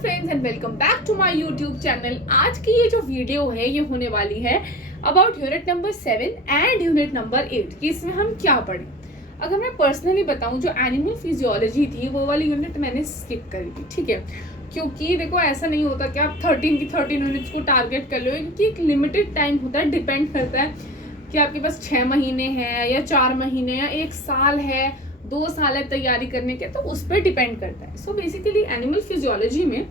Friends and welcome back to my YouTube channel. आज की ये जो वीडियो है ये होने वाली है about unit number 7 and unit number 8 कि इसमें हम क्या पढ़ें। अगर मैं पर्सनली बताऊं, जो एनिमल फिजियोलॉजी थी वो वाली यूनिट मैंने स्किप करी थी, ठीक है। क्योंकि देखो ऐसा नहीं होता कि आप 13 की 13 यूनिट्स को टारगेट कर लो, क्योंकि एक लिमिटेड टाइम होता है, डिपेंड करता है कि आपके पास 6 महीने हैं या 4 महीने या 1 साल है, 2 साल है तैयारी करने के, तो उस पर डिपेंड करता है। सो बेसिकली एनिमल फिजियोलॉजी में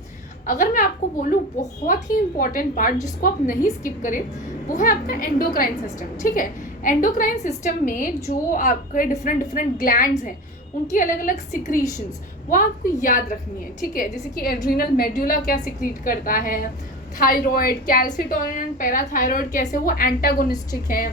अगर मैं आपको बोलूँ बहुत ही इंपॉर्टेंट पार्ट जिसको आप नहीं स्किप करें वो है आपका एंडोक्राइन सिस्टम, ठीक है। एंडोक्राइन सिस्टम में जो आपके डिफरेंट ग्लैंड्स हैं उनकी अलग अलग सिक्रीशंस वो आपको याद रखनी है, ठीक है। जैसे कि एड्रीनल मेड्यूला क्या सिक्रीट करता है, थायराइड, कैल्सिटोनिन एंड पैराथायराइड कैसे वो एंटागोनिस्टिक है,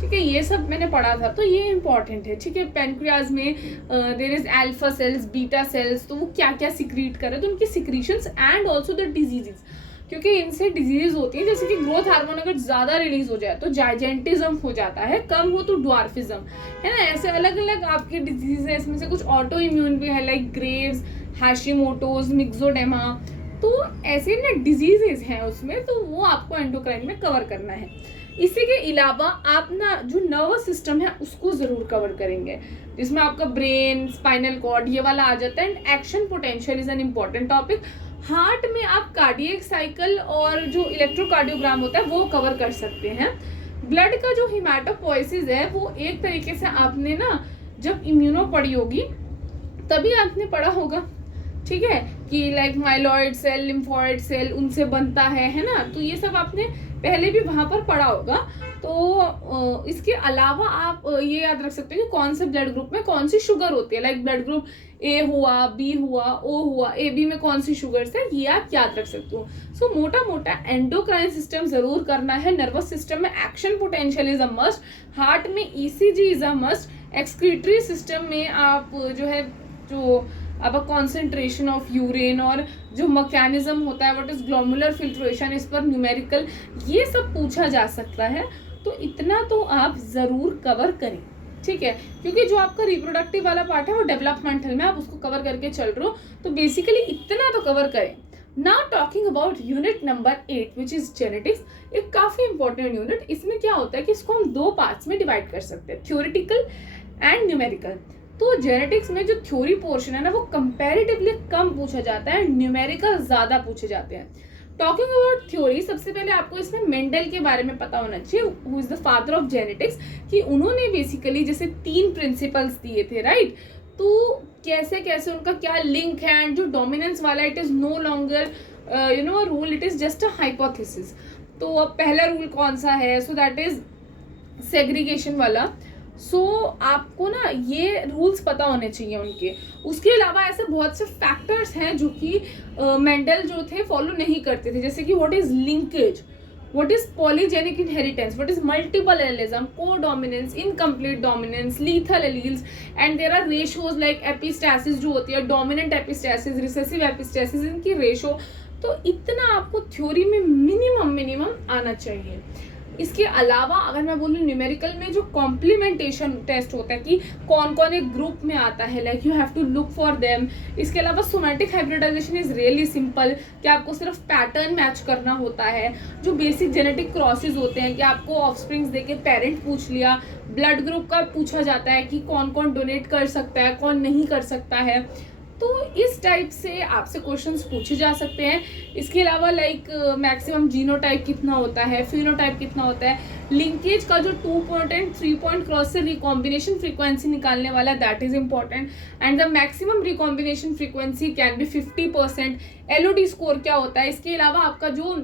ठीक है। ये सब मैंने पढ़ा था तो ये इंपॉर्टेंट है, ठीक है। पेनक्रियाज में there is alpha cells, beta cells, तो वो क्या क्या सिक्रीट कर रहे हैं, तो उनकी secretions and also the diseases, क्योंकि इनसे डिजीज होती है। जैसे कि ग्रोथ हार्मोन अगर ज़्यादा रिलीज हो जाए तो जाइजेंटिज्म हो जाता है, कम हो तो ड्वार्फिज्म, है ना। ऐसे अलग अलग आपके डिजीज है, इसमें से कुछ ऑटो इम्यून भी है लाइक ग्रेव्स, हैशिमोटोज, मिक्सोडेमा, तो ऐसे ना डिजीजेज हैं उसमें, तो वो आपको एंडोक्राइन में कवर करना है। इसी के अलावा आप ना जो नर्वस सिस्टम है उसको ज़रूर कवर करेंगे, जिसमें आपका ब्रेन, स्पाइनल कॉर्ड ये वाला आ जाता है। And action potential is an important topic. Heart में आप कार्डियक साइकिल और जो इलेक्ट्रोकार्डियोग्राम होता है वो कवर कर सकते हैं। ब्लड का जो हिमेटोपोइसिस है वो एक तरीके से आपने ना जब इम्यूनो पढ़ी होगी तभी आपने पढ़ा होगा, ठीक है, कि like myeloid cell, lymphoid cell उनसे बनता है ना। तो ये सब आपने पहले भी वहाँ पर पढ़ा होगा। तो इसके अलावा आप ये याद रख सकते हो कि कौन से ब्लड ग्रुप में कौन सी शुगर होती है, लाइक ब्लड ग्रुप ए हुआ, बी हुआ, ओ हुआ, ए बी में कौन सी शुगर्स है, ये आप याद रख सकते हो। सो मोटा मोटा एंडोक्राइन सिस्टम जरूर करना है। नर्वस सिस्टम में action potential is a must, heart में ECG is a must, excretory system में आप जो है जो अब कॉन्सेंट्रेशन ऑफ यूरिन और जो मैकेनिज्म होता है व्हाट इज ग्लोमुलर फिल्ट्रेशन, इस पर न्यूमेरिकल ये सब पूछा जा सकता है। तो इतना तो आप ज़रूर कवर करें, ठीक है, क्योंकि जो आपका रिप्रोडक्टिव वाला पार्ट है वो डेवलपमेंटल में आप उसको कवर करके चल रहे हो, तो बेसिकली इतना तो कवर करें। Now talking about unit number 8 which is genetics, एक काफ़ी इंपॉर्टेंट यूनिट। इसमें क्या होता है कि इसको हम 2 पार्ट्स में डिवाइड कर सकते हैं, थ्योरेटिकल एंड न्यूमेरिकल। तो जेनेटिक्स में जो थ्योरी पोर्शन है ना वो कंपैरेटिवली कम पूछा जाता है, न्यूमेरिकल ज़्यादा पूछे जाते हैं। टॉकिंग अबाउट थ्योरी, सबसे पहले आपको इसमें मेंडल के बारे में पता होना चाहिए, who is the father of genetics, कि उन्होंने बेसिकली जैसे 3 प्रिंसिपल्स दिए थे, राइट। तो कैसे कैसे उनका क्या लिंक है, एंड जो डोमिनेंस वाला it is no longer rule, it is just a hypothesis. तो अब पहला रूल कौन सा है, सो दैट इज सेग्रीगेशन वाला। आपको ना ये रूल्स पता होने चाहिए उनके। उसके अलावा ऐसे बहुत से फैक्टर्स हैं जो कि मेंडल जो थे फॉलो नहीं करते थे, जैसे कि what is linkage, what is polygenic inheritance, what is multiple allelism, codominance, incomplete dominance, lethal alleles, and there are ratios like epistasis जो होती है, डोमिनेंट एपिस्टैसिस, रिसेसिव एपिस्टैसिस, इनकी रेशो। तो इतना आपको थ्योरी में मिनिमम आना चाहिए। इसके अलावा अगर मैं बोलूँ न्यूमेरिकल में जो कॉम्प्लीमेंटेशन टेस्ट होता है कि कौन कौन एक ग्रुप में आता है, like you have to look for them. इसके अलावा somatic hybridization is really simple, कि आपको सिर्फ पैटर्न मैच करना होता है। जो बेसिक जेनेटिक क्रॉसेस होते हैं कि आपको ऑफस्प्रिंग्स देके पेरेंट पूछ लिया, ब्लड ग्रुप का पूछा जाता है कि कौन कौन डोनेट कर सकता है, कौन नहीं कर सकता है, तो इस टाइप से आपसे क्वेश्चंस पूछे जा सकते हैं। इसके अलावा लाइक मैक्सिमम जीनोटाइप कितना होता है, फिनोटाइप कितना होता है, लिंकेज का जो 2 पॉइंट एंड 3 पॉइंट क्रॉस से रिकॉम्बिनेशन फ्रीक्वेंसी निकालने वाला, that is important, and the maximum recombination frequency can be 50%। Elodie score क्या होता है। इसके अलावा आपका जो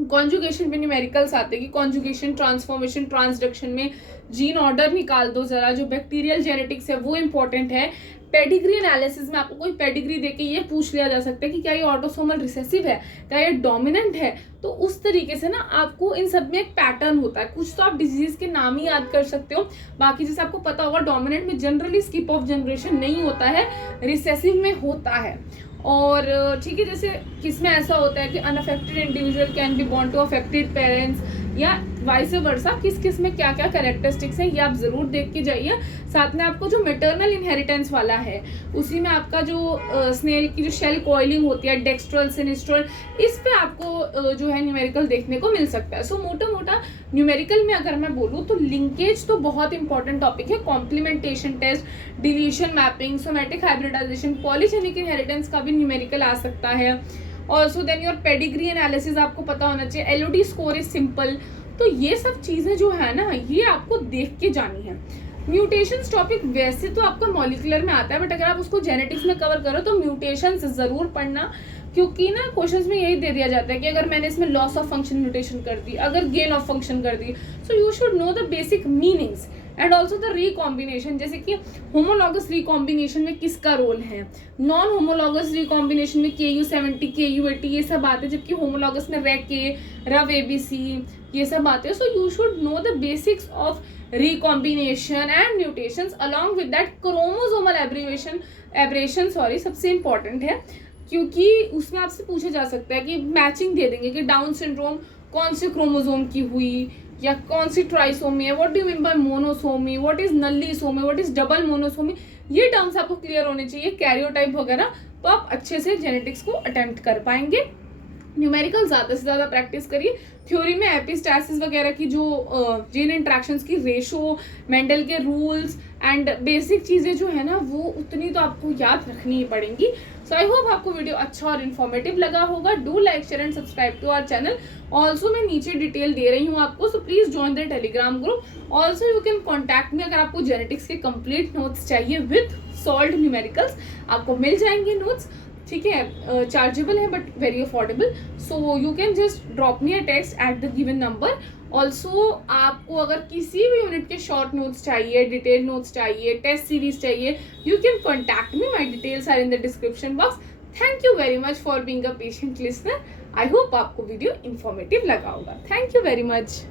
कॉन्जुगेशन में न्यूमेरिकल्स आते हैं कि कॉन्जुगेशन, ट्रांसफॉर्मेशन, ट्रांसडक्शन में जीन ऑर्डर निकाल दो जरा। जो बैक्टीरियल जेनेटिक्स है वो इंपॉर्टेंट है। पेडिग्री एनालिसिस में आपको कोई पेडिग्री देके ये पूछ लिया जा सकता है कि क्या ये ऑटोसोमल रिसेसिव है, क्या ये डोमिनेंट है, तो उस तरीके से ना आपको इन सब में एक पैटर्न होता है। कुछ तो आप डिजीज के नाम ही याद कर सकते हो, बाकी जैसे आपको पता होगा डोमिनेंट में जनरली स्किप ऑफ जनरेशन नहीं होता है, रिसेसिव में होता है। और ठीक है, जैसे किसमें ऐसा होता है कि unaffected individual can be born to affected parents, या वाइस वर्सा किस किस में क्या क्या कैरेक्टरिस्टिक्स है ये आप जरूर देख के जाइए। साथ में आपको जो मैटरनल इनहेरिटेंस वाला है उसी में आपका जो स्नेल की जो शेल कॉइलिंग होती है, डेक्स्ट्रल सिनिस्ट्रल, इस पे आपको जो है न्यूमेरिकल देखने को मिल सकता है। सो मोटा मोटा न्यूमेरिकल में अगर मैं बोलूँ तो लिंकेज तो बहुत इंपॉर्टेंट टॉपिक है, complementation test, deletion mapping, somatic hybridization, polygenic inheritance का भी न्यूमेरिकल आ सकता है। Also then your pedigree analysis आपको पता होना चाहिए, एलओडी स्कोर इज सिंपल। तो ये सब चीज़ें जो है ना ये आपको देख के जानी है। म्यूटेशंस टॉपिक वैसे तो आपका मॉलिक्यूलर में आता है, बट अगर आप उसको जेनेटिक्स में कवर करो तो म्यूटेशंस जरूर पढ़ना, क्योंकि ना क्वेश्चंस में यही दे दिया जाता है कि अगर मैंने इसमें लॉस ऑफ फंक्शन म्यूटेशन कर दी, अगर गेन ऑफ फंक्शन कर दी, so you should know the basic meanings and also the recombination, जैसे कि होमोलॉगस रिकॉम्बिनेशन में किसका रोल है, नॉन होमोलॉगस रिकॉम्बिनेशन में KU70, KU80 ये सब आते हैं, जबकि होमोलॉगस में RAK, RAV ABC ये सब आते हैं। सो you should know the basics of recombination and mutations along with that chromosomal aberration सबसे इंपॉर्टेंट है, क्योंकि उसमें आपसे पूछा जा सकता है कि मैचिंग दे देंगे कि डाउन सिंड्रोम कौन से क्रोमोसोम की हुई या कौन सी ट्राइसोमी है, what do you mean by monosomy, what is nullisomy, what is double monosomy, ये टर्म्स आपको क्लियर होने चाहिए, कैरियोटाइप वगैरह, तो आप अच्छे से जेनेटिक्स को अटेम्प्ट कर पाएंगे। न्यूमेरिकल ज़्यादा से ज़्यादा प्रैक्टिस करिए। थ्योरी में एपिस्टैसिस वगैरह की जो जीन इंट्रैक्शंस की रेशो, मेंडल के रूल्स एंड बेसिक चीज़ें जो है ना वो उतनी तो आपको याद रखनी ही पड़ेंगी। सो आई होप आपको वीडियो अच्छा और इन्फॉर्मेटिव लगा होगा। Do like, share and subscribe to our channel. Also मैं नीचे डिटेल दे रही हूँ आपको, so please join the Telegram group. Also you can contact me अगर आपको जेनेटिक्स के कंप्लीट नोट्स चाहिए विथ सॉल्व्ड न्यूमेरिकल्स, आपको मिल जाएंगे नोट्स, ठीक है, चार्जेबल है but very affordable. So you can just drop me a text at the given number. Also आपको अगर किसी भी यूनिट के शॉर्ट नोट्स चाहिए, डिटेल नोट्स चाहिए, टेस्ट सीरीज चाहिए, you can contact me, my details are in the description box. Thank you very much for being a patient listener. I hope आपको video informative लगा होगा। Thank you very much.